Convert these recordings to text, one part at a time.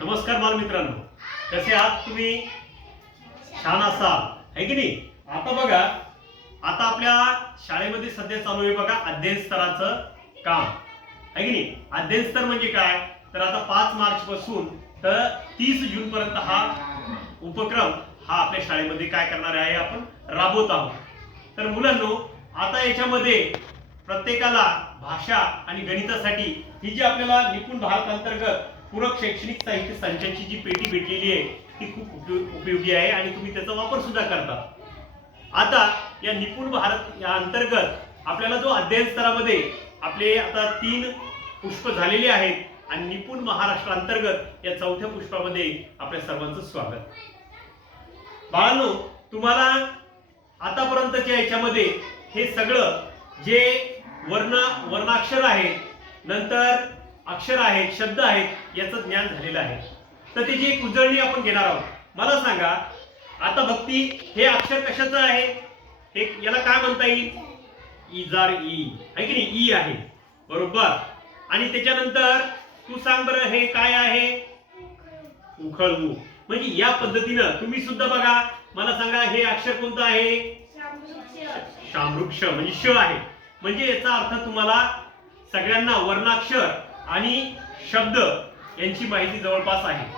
नमस्कार बालमित्रांनो. कसे आहात तुम्ही? छान असाल. आहे की नाही? आता बघा आता आपल्या शाळेमध्ये सध्या चालू आहे बघा अध्ययन स्तराचं काम. आहे की नाही? अध्ययन स्तर म्हणजे काय? तर आता पाच मार्च पासून तर तीस जून पर्यंत हा उपक्रम हा आपल्या शाळेमध्ये काय करणार आहे आपण? राबवत आहोत. तर मुलांनो आता याच्यामध्ये प्रत्येकाला भाषा आणि गणितासाठी ही जी आपल्याला निपुण भारत अंतर्गत पूरक शैक्षणिक साहित्य संचाची जी पेटी भेटलेली आहे ती खूप उपयोगी आहे आणि तुम्ही त्याचा वापर सुद्धा करता. आता या निपुण भारत या अंतर्गत आपल्याला जो अध्ययन स्तरामध्ये आपले आता तीन पुष्प झालेले आहेत आणि निपुण महाराष्ट्र अंतर्गत या चौथ्या पुष्पामध्ये आपल्या सर्वांचं स्वागत. बाळांनो तुम्हाला आतापर्यंतच्या याच्यामध्ये हे सगळं जे वर्ण वर्णाक्षर आहे नंतर अक्षर आहेत शब्द आहेत याचं ज्ञान झालेलं आहे. तर त्याची एक उजळणी आपण घेणार आहोत मला सांगा आता भक्ती हे अक्षर कशाचं आहे? हे याला काय म्हणता येईल? इजार ई. आहे की नाही? ई आहे. बरोबर. आणि त्याच्यानंतर तू सांग बरं हे काय आहे? उखळ ऊ. म्हणजे या पद्धतीनं तुम्ही सुद्धा बघा मला सांगा हे अक्षर कोणतं आहे? शामृक्ष म्हणजे श आहे. म्हणजे याचा अर्थ तुम्हाला सगळ्यांना वर्णाक्षर आणि शब्द यांची माहिती जवळपास आहे.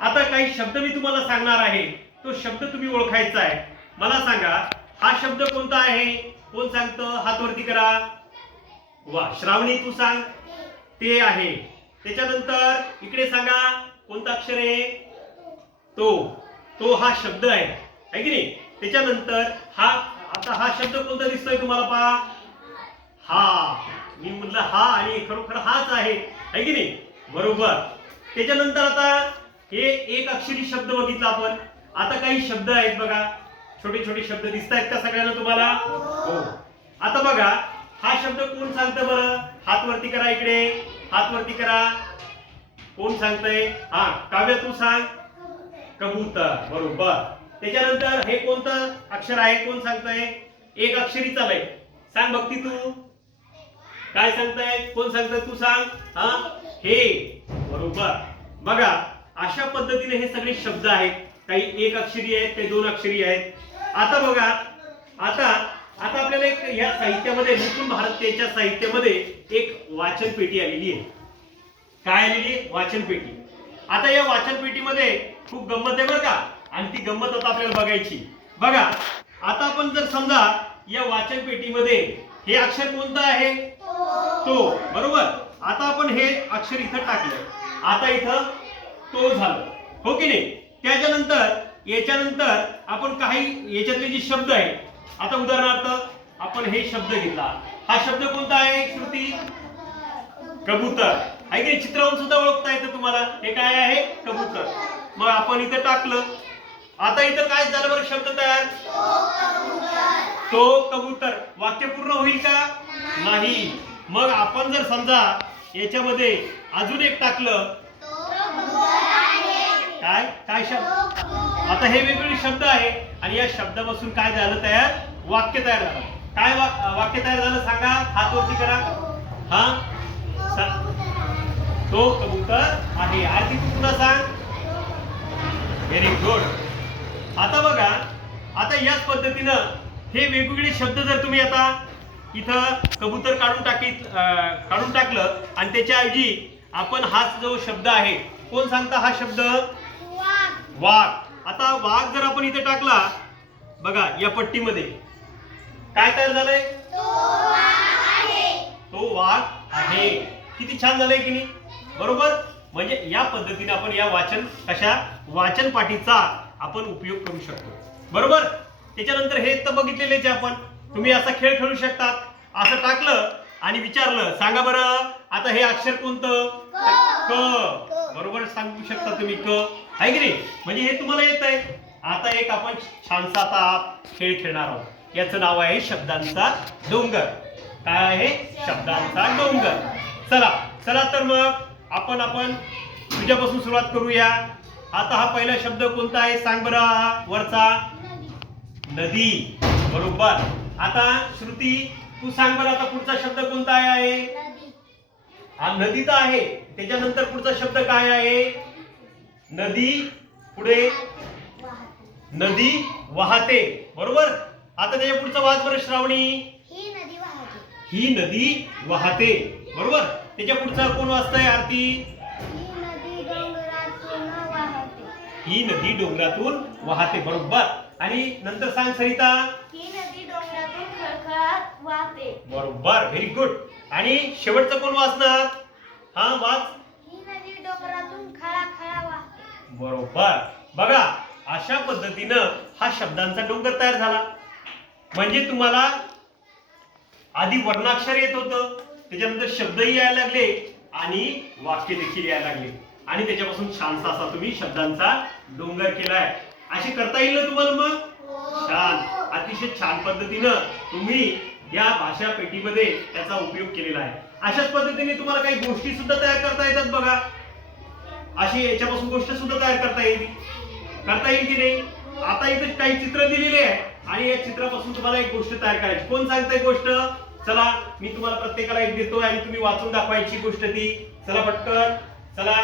आता काही शब्द मी तुम्हाला सांगणार आहे. तो शब्द तुम्ही ओळखायचा आहे. मला सांगा हा शब्द कोणता आहे? कोण सांगतं? हात वरती करा. वा श्रावणी तू सांग. ते आहे. त्याच्यानंतर इकडे सांगा कोणता अक्षर आहे? तो. तो हा शब्द आहे. है की नाही? त्याच्यानंतर हा आता हा शब्द कोणता दिसतोय तुम्हाला पहा? हा. मी म्हटलं हा आणि खरोखर हाच आहे. है की नाही? बरोबर. त्याच्यानंतर आता हे एक अक्षरी शब्द बघितला आपण. आता काही शब्द आहेत बघा. छोटे छोटे शब्द दिसत आहेत का सगळ्यांना तुम्हाला? हो. आता बघा हा शब्द कोण सांगतं बरं? हात वरती करा इकडे. हात वरती करा. कोण सांगतय? हा काव्य तू सांग. कबूतर. बरोबर. त्याच्यानंतर हे कोणतं अक्षर आहे? कोण सांगतय? एक अक्षरी चालय सांग बघती तू. काय सांगताय? कोण सांगताय? तू सांग. हा? हे. बरोबर. बघा अशा पद्धतीने हे सगळे शब्द आहेत. काही एक अक्षरी आहेत काही दोन अक्षरी आहेत. आता बघा आता आता आपल्याला एक या साहित्यामध्ये निपुण भारतीयच्या साहित्यामध्ये एक वाचन पेटी आलेली आहे. काय आलेली आहे? वाचन पेटी आता या वाचन पेटीमध्ये खूप गंमत आहे बरं का? आणि ती गंमत आता आपल्याला बघायची. बघा आता आपण जर समजा या वाचन पेटीमध्ये हे अक्षर कोणतं आहे? तो बरोबर? आता आपण हे अक्षर इथं टाकलं. आता इथं तो झालं. हो की नाही? त्याच्यानंतर याच्यानंतर आपण काही याच्यातले जे शब्द आहेत आता उदाहरणार्थ आपण हे शब्द घेतला. हा शब्द कोणता आहे श्रुती? कबूतर. आहे की नाही? चित्रावरून सुद्धा ओळखता येतं तुम्हाला. हे काय आहे? कबूतर. मग आपण इथं टाकलं. आता इथं काय झालं बरं? शब्द तयार. तो कबूतर. वाक्य पूर्ण होईल का? नाही. मग आपण जर समजा याच्यामध्ये अजून एक टाकलं. काय? काय शब्द? आता हे वेगवेगळे शब्द आहे. आणि या शब्दापासून काय झालं तयार? वाक्य तयार झालं. काय वाक्य तयार झालं सांगा. हात वरती करा. हा? तो कबूतर आहे. आरती तू पुन्हा सांग. व्हेरी गुड आता बघा. आता याच पद्धतीनं हे वेगवेगळे शब्द जर तुम्ही आता इथं कबूतर काढून टाकीत काढून टाकलं आणि त्याच्याऐवजी आपण हाच जो शब्द आहे कोण सांगता हा शब्द? वाघ. आता वाघ जर आपण इथे टाकला बघा या पट्टीमध्ये. काय तयार झालंय? तो वाघ आहे. किती छान झालंय की नाही? बरोबर? म्हणजे या पद्धतीने आपण या वाचन कशा वाचन पाठीचा आपण उपयोग करू शकतो. बरोबर? त्याच्यानंतर हे तर बघितलेलेच आपण. तुम्ही असा खेळ खेळू शकतात. असं टाकलं आणि विचारलं सांगा बरं आता हे अक्षर कोणतं? क. बरोबर सांगू शकता तुम्ही क. आहे की नाही? म्हणजे हे तुम्हाला येत आहे आता एक आपण छानसा आता खेळ खेळणार आहोत. याचं नाव आहे शब्दांचा डोंगर. काय आहे? शब्दांचा डोंगर. चला चला तर मग आपण आपण तुझ्यापासून सुरुवात करूया. आता हा पहिला शब्द कोणता आहे? सांग बरं वरचा. नदी. बरोबर. आता श्रुती तू सांग बरं आता पुढचा शब्द कोणता आहे? हा नदी तर आहे. त्याच्यानंतर पुढचा शब्द काय आहे? नदी पुढे? नदी वाहते. बरोबर? आता त्याच्या पुढचा वाच बरं श्रावणी. ही नदी वाहते. ही नदी वाहते. बरोबर? त्याच्या पुढचा कोण वाचताय आरती? ही नदी डोंगरातून वाहते. ही नदी डोंगरातून वाहते. बरोबर? आणि नंतर सांग सरिता. ही वाहते बरोबर व्हेरी गुड आणि शेवटचं कोण वाचणार? हा वाच. ही नदी डोंगरातून खळा खळा वाहते. बरोबर. बघा अशा पद्धतीनं हा शब्दांचा डोंगर तयार झाला. म्हणजे तुम्हाला आधी वर्णाक्षर येत होतं त्याच्यानंतर शब्दही यायला लागले आणि वाक्य देखील यायला लागले. आणि त्याच्यापासून छानसा असा तुम्ही शब्दांचा डोंगर केलाय. असे करता येईल ना तुम्हाला मग? छान. अतिशय छान पद्धतीनं तुम्ही या भाषा पेटीमध्ये त्याचा उपयोग केलेला आहे. अशाच पद्धतीने तुम्हाला काही गोष्टी सुद्धा तयार करता येतात बघा. अशी याच्यापासून गोष्ट सुद्धा तयार करता येईल. करता येईल की नाही? आता इथे काही चित्र दिलेली आहे आणि या चित्रापासून तुम्हाला एक गोष्ट तयार करायची. कोण सांगताय गोष्ट? चला मी तुम्हाला प्रत्येकाला एक देतोय आणि तुम्ही वाचून दाखवायची गोष्ट ती. चला पटकन. चला.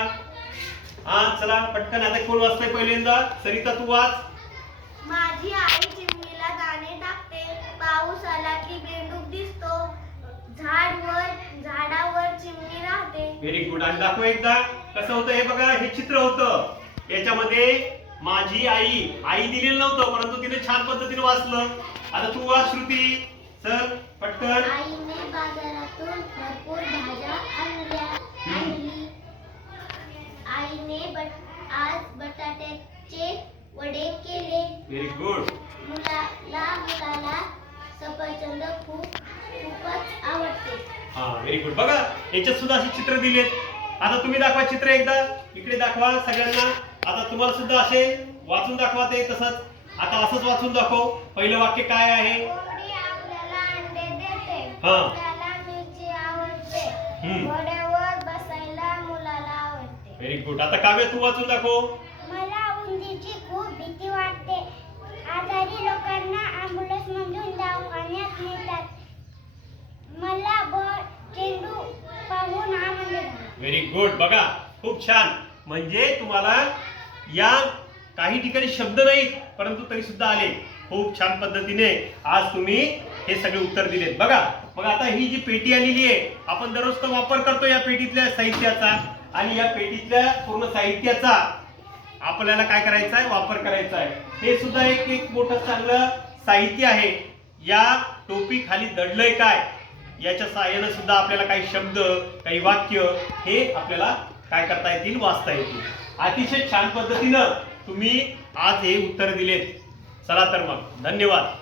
हा चला पटकन. आता कोण वाचतंय पहिल्यांदा? सरिता तू वाच. माझी आई व्हेरी गुड आणि दाखव एकदा कसं होतं? हे बघा हे चित्र होतं. याच्यामध्ये माझी आई आई दिलेलं नव्हतं परंतु तिने छान पद्धतीने वाचलं. आता तू वाच श्रुती. चल पटकन. आईने बाजारातून भरपूर भाज्या आणल्या. आणली आईने बट आज बटाट्याचे वडे केले. व्हेरी गुड मुलाला मुलाला हा व्हेरी गुड बघा याच्यात सुद्धा अशी चित्र दिलेत. आता तुम्ही दाखवा चित्र एकदा. इकडे दाखवा सगळ्यांना. आता तुम्हाला सुद्धा असे वाचून दाखवा ते तसंच. आता असंच वाचून दाखव. पहिलं वाक्य काय आहे? हा. व्हेरी गुड आता काव्य तू वाचून दाखव. मला उंदीची खूप भीती वाटते. आजारी लोकांना मधून दवाखान्यात व्हेरी गुड बघा खूप छान. म्हणजे तुम्हाला या काही ठिकाणी शब्द नाहीत परंतु तरी सुद्धा आले. खूप छान पद्धतीने आज तुम्ही हे सगळे उत्तर दिलेत. बघा मग आता ही जी पेटी आलेली आहे आपण दररोज तर वापर करतो या पेटीतल्या साहित्याचा. आणि या पेटीतल्या पूर्ण साहित्याचा आपल्याला काय करायचं आहे? वापर करायचा आहे. हे सुद्धा एक एक मोठं चांगलं साहित्य आहे. या टोपी खाली दडलंय काय? याच्या सहाय्याने सुद्धा आपल्याला काही शब्द काही वाक्य हे आपल्याला काय करता येतील वाचता येतील. अतिशय छान पद्धतीनं तुम्ही आज हे उत्तर दिलेत. चला तर मग. धन्यवाद.